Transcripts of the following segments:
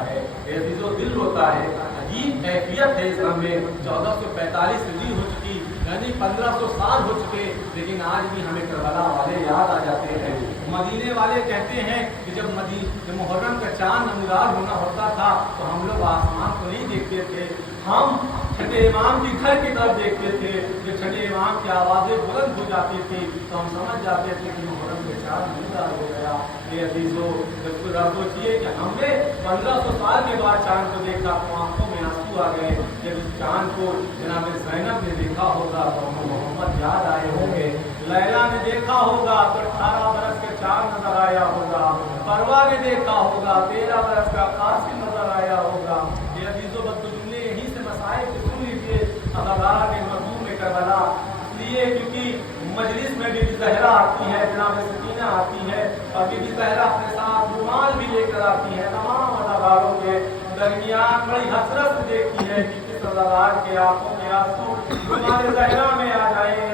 जाता है। अजीजों, दिल रोता है। अजीब कैफियत है इस गम में। 1445 सदी हो चुकी, यानी 1500 साल हो चुके, लेकिन आज भी हमें करबला वाले याद आ जाते हैं। मदीने वाले कहते हैं कि जब मुहर्रम का चांद नमूदार होना होता था तो हम लोग आसमान को नहीं देखते थे, हम छठे इमाम की घर की तरफ देखते थे। जब छठे इमाम की आवाज़ें बुलंद हो जाती थी तो हम समझ जाते थे कि मुहर्रम का चांद नमूदार हो गया। ये अजीजों, जब सोचिए कि हमने 1500 साल के बाद चांद को देखा तो आंखों में आंसू आ गए। जब इस चांद को जनाब ज़ैनब ने देखा होगा तो मोहम्मद याद आए होंगे, लैला ने देखा होगा तो 18 बरस का चांद नजर आया होगा, परवा ने देखा होगा 13 बरस का कासिम नजर आया होगा। ये अजीजों, बदजुमले यहीं से मसाइल को सुन लीजिए। अदालत के मजमून में करबला इसलिए क्योंकि मजलिस में बीबी ज़हरा आती है, जनाब सकीना आती है, और बीबी ज़हरा अपने साथ रुमाल भी लेकर आती है। तमाम अदाकारों के दरमियान बड़ी हसरत से देखती है कि किस अदाकार के आंखों के आंसू रुमाल ज़हरा में आ जाए।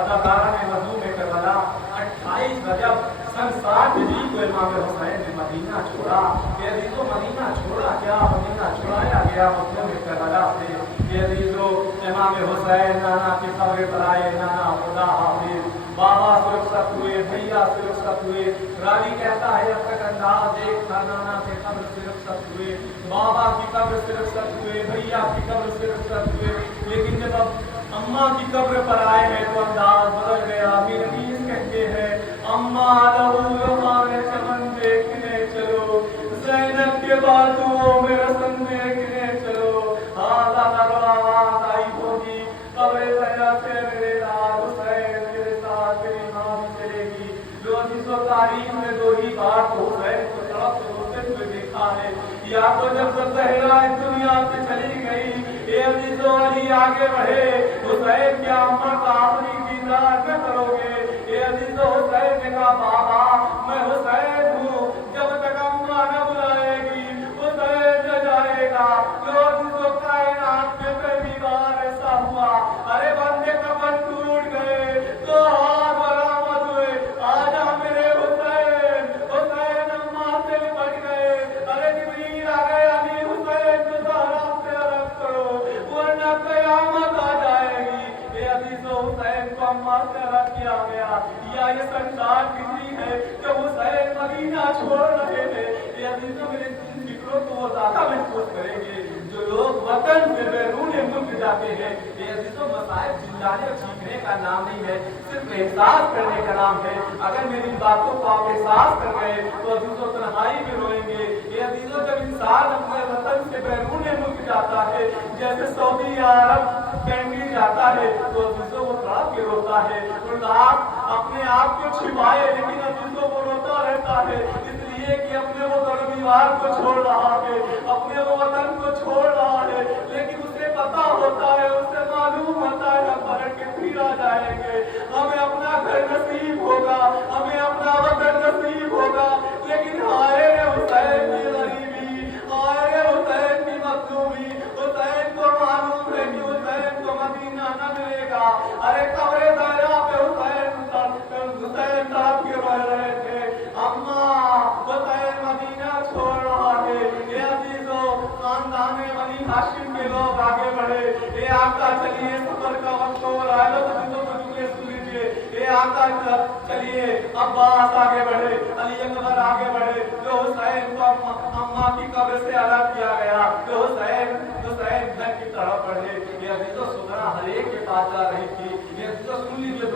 अदाकारा ने मजमून में करबला 28 रजब सन 60 हिजरी को इमाम हुसैन ने मदीना छोड़ा। ये अजीजों, मदीना छोड़ा क्या, मदीना छुड़ाया गया मजमून में करबला से। ये अजीजों, इमाम हुसैन नाना की कब्र पर आए, नाना खुदा हाफिज, बाबा सुरक्षित हुए, भैया सुरक्षित हुए। रावी कहता है अब तक अंदाज देख था, नाना के कब्र सुरक्षित हुए, बाबा की कब्र सुरक्षित हुए, भैया की कब्र सुरक्षित हुए, लेकिन जब अब अम्मा की कब्र पर आए हैं तो अंदाज बदल गया। मीर अनीस कहते हैं, अम्मा लहू चमन देखने चलो, ज़ैनब के बाजुओं में रस्म देखने चलो, आवाज आई होगी कब्र ज़हरा से मेरे लाल हुसैन मेरे साथ मेरी मां चलेगी। जो अजीजों, तारीख में 2 ही बार तो हुसैन को तरफ से होते हुए देखा है, या तो जब ज़हरा इस दुनिया से चली गई, ये अजीजों अली आगे बढ़े, हुसैन क्या अम्मा का आखिरी दीदार न करोगे? ये अजीजों, हुसैन ने कहा बाबा मैं हुसैन हूँ, जब तक अम्मा न बुलाएगी हुसैन न जाएगा। जो अजीजों, कायनात में पहली बार ऐसा हुआ, अरे बंदे कफन टूट गए तो हाथ बरामद हुए, आजा मेरे हुसैन, हुसैन अम्मा से लिपट गए। अरे जिब्रील आ गए, अली हुसैन को ज़हरा से अलग करो वरना क़यामत आ जाएगी। ये अजीजों, हुसैन को अम्मा से अलग किया गया। या ये सन 60 हिजरी है जब हुसैन मदीना छोड़ रहे हैं। ये अजीजों, मेरे फिक्रों को वो ज़्यादा महसूस करेंगे जो लोग वतन से बैरून मुल्क जाते हैं। ये अजीजों, मसाइब चिल्लाने और चीखने का नाम नहीं है, सिर्फ एहसास करने का नाम है। अगर मेरी बातों को आप एहसास कर गए तो अजीजों तन्हाई में रोएंगे। ये अजीजों, जब इंसान अपने वतन से बैरून मुल्क जाता है, जैसे सऊदी अरब कंट्री जाता है, तो अजीजों वो तड़प के रोता है। अपने आप को छिपाए, लेकिन अजीजों वो रोता रहता है इसलिए कि अपने वो परिवार को छोड़ रहा है, अपने वो वतन को छोड़ रहा है, लेकिन उसे पता होता है, उसे मालूम होता है हम मर के फिर आ जाएंगे, हमें अपना घर नसीब होगा, हमें अपना वतन नसीब होगा। लेकिन हाय रे हुसैन की गरीबी, हाय रे हुसैन की मजलूमी, हुसैन को मालूम है कि हुसैन को मदीना न मिलेगा। अरे कब्र ज़हरा पे हुसैन तड़प के रह रहे थे, अम्मा हुसैन मदीना छोड़ रहा है। ये अजीजों, खानदान बनी हाशिम के लोग आगे बढ़े, ये आका चलिए सफर का वक्त हो रहा है, अजीजों को जुमले सुन लीजिए। ये आका चलिए, अब्बास आगे बढ़े, अली अकबर आगे बढ़े, जो हुसैन को अम्मा की कब्र से अलग किया गया, जो हुसैन घर की तरफ बढ़े। ये अजीजों, सुगरा हरेक के पास जा रही थी। ये अजीजों, सुन लीजिए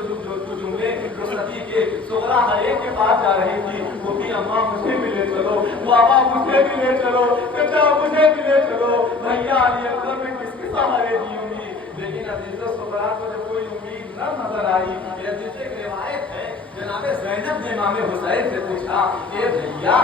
जुमले सदी के, सुगरा हरेक के पास जा रही थी, वो भी अम्मा मुझे भी ले चलो, बाबा मुझे भी ले चलो, चाचा मुझे भी ले चलो, भैया अली अकबर में किसके सहारे जीऊंगी। लेकिन अजीजों, सुगरा को जब कोई उम्मीद न नजर आई। ये अजीजों, एक रिवायत है, जनाब ज़ैनब ने इमाम हुसैन से पूछा, ए भैया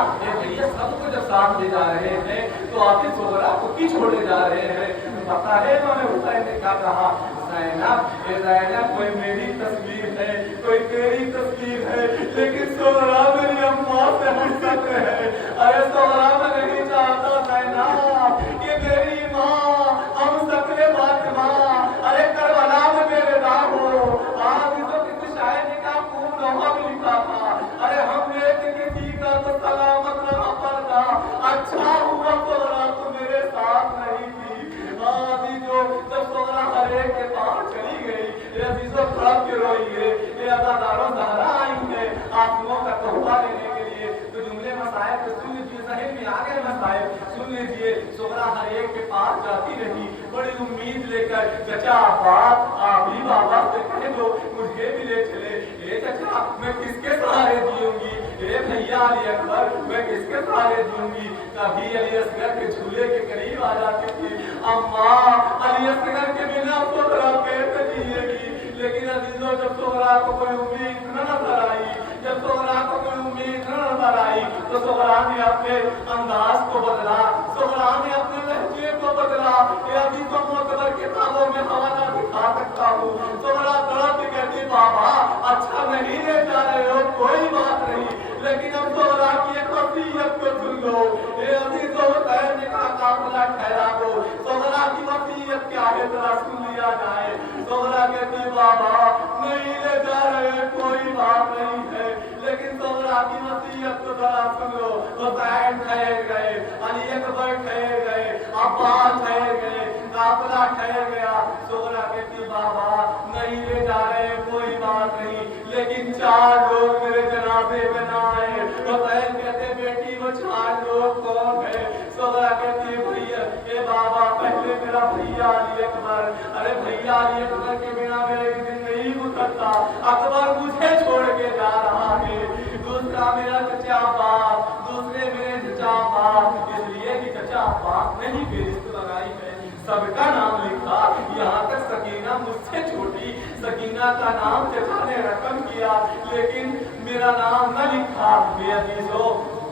सबको जब साथ ले जा रहे हैं तो आखिर सुगरा को क्यों छोड़े जा रहे हैं? पता है इमाम हुसैन ने क्या कहा, ज़ैनब कोई मेरी तस्वीर है, कोई तेरी तस्वीर है, लेकिन सुगरा मेरी अम्मा से हसरत है। अरे सुगरा मैं नहीं चाहता ज़ैनब, ये मेरी माँ, हम सकले फातिमा, अरे करबला में मेरे नाम हो। आप इसको किसी शायर ने क्या खूब नौहा में लिखा था, अरे हम लेके किसी का तो सलामत रहा पर्दा, अच्छा हुआ जहन में आ गए मसाइल। सुन लीजिए, सुगरा हर एक के पास जाती रही बड़ी उम्मीद लेकर, चचा बाप आप ही बाबा से कह दो मुझे भी ले चले। ए चचा मैं किसके सहारे जीऊंगी, ए भैया अली अकबर मैं किसके सहारे जीऊंगी। कभी अली असगर के झूले के करीब आ जाती थी, अम्मा अली असगर के बिना सुगरा कैसे जिएगी। लेकिन अजीजों जब सुगरा को कोई उम्मीद न नजर आई, जब सुगरा को कोई उम्मीद न नजर आई, तो सुगरा ने अपने अंदाज को बदला, सुगरा ने अपने लहजे को बदला। ये अभी तो मोतबर किताबों में हवाला दिखा सकता हूँ। सुगरा तड़प कहती बाबा अच्छा नहीं ले जा रहे हो कोई बात नहीं, लेकिन अब सुगरा की एक वसीयत को सुन लो। ये अभी तो तैरने का काफिला ठहरा दो, सुगरा की वसीयत क्या है जरा सुन लिया जाए। सुगरा कहती बाबा नहीं ले जा रहे कोई बात नहीं है, लेकिन सुगरा की वसीयत को जरा सुन लो। हुसैन ठहर गए, अली अकबर ठहर गए, अब्बास ठहर गए, काफिला ठहर गया। सुगरा कहती बाबा नहीं ले जा रहे कोई बात नहीं, लेकिन 4 लोग मेरे जनाजे में ना आए। हुसैन कहते बेटी वो 4 लोग कौन है। सुगरा कहती भैया ये बाबा पहले मेरा भैया अली अकबर, अरे भैया अली अकबर के बिना मेरे दिन नहीं गुजरता, अकबर मुझे छोड़ के जा रहा है। दूसरा मेरा चचा बाप, दूसरे मेरे चचा बाप, इसलिए कि चचा बाप ने ही फेरिस्त लगाई है, सबका नाम लिखा, यहाँ तक सकीना मुझसे छोटी, सकीना का नाम चचा ने रकम किया, लेकिन मेरा नाम न लिखा। मेरा अजीजों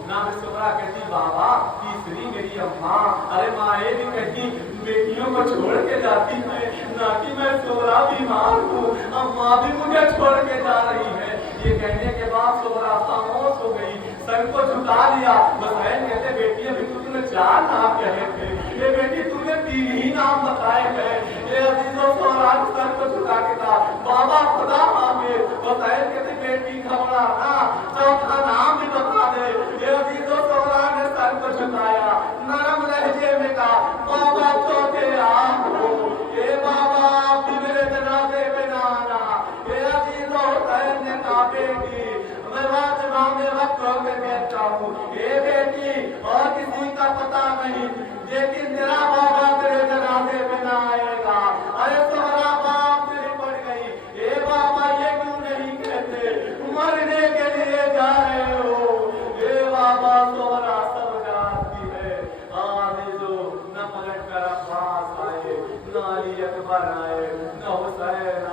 नाम सुगरा कहती बाबा तीसरी मेरी अम्मा, अरे माए भी कहती बेटियों को छोड़ के जाती है, ना कि मैं सुगरा बीमार हूँ, अम्मा भी मुझे छोड़ के जा रही है। ये कहने के बाद सुगरा खामोश हो गई, सर को झुका लिया। हुसैन कहते बेटी अभी तुमने 4 नाम कहे थे, ये बेटी तुमने 3 ही नाम बताए हैं। ये अजीजों सुगरा सर को झुका के था बाबा खुदा हाफिज। हुसैन कहते बेटी घबरा ना, चौथा नाम भी बता दे। ये अजीजों सुगरा ने सर को झुकाया, नरम लहजे में कहा बाबा चौथे आप हो, ये बाबा आप भी मेरे जनाजे में ना आना। ये अजीजों हुसैन ने कहा बेटी मैं राजमा में वक्त होकर कहता हूँ, ये बेटी और किसी का पता नहीं, लेकिन तेरा बाबा तेरे जनाजे में ना आएगा। अरे तुम्हारा बाप तेरी पड़ गई, ये बाबा ये क्यों नहीं कहते मरने के लिए जा रहे हो। ये बाबा तुम्हारा सब जानती है। आने जो न पलट कर अब्बास आए, न अली अकबर आए, न हुसैन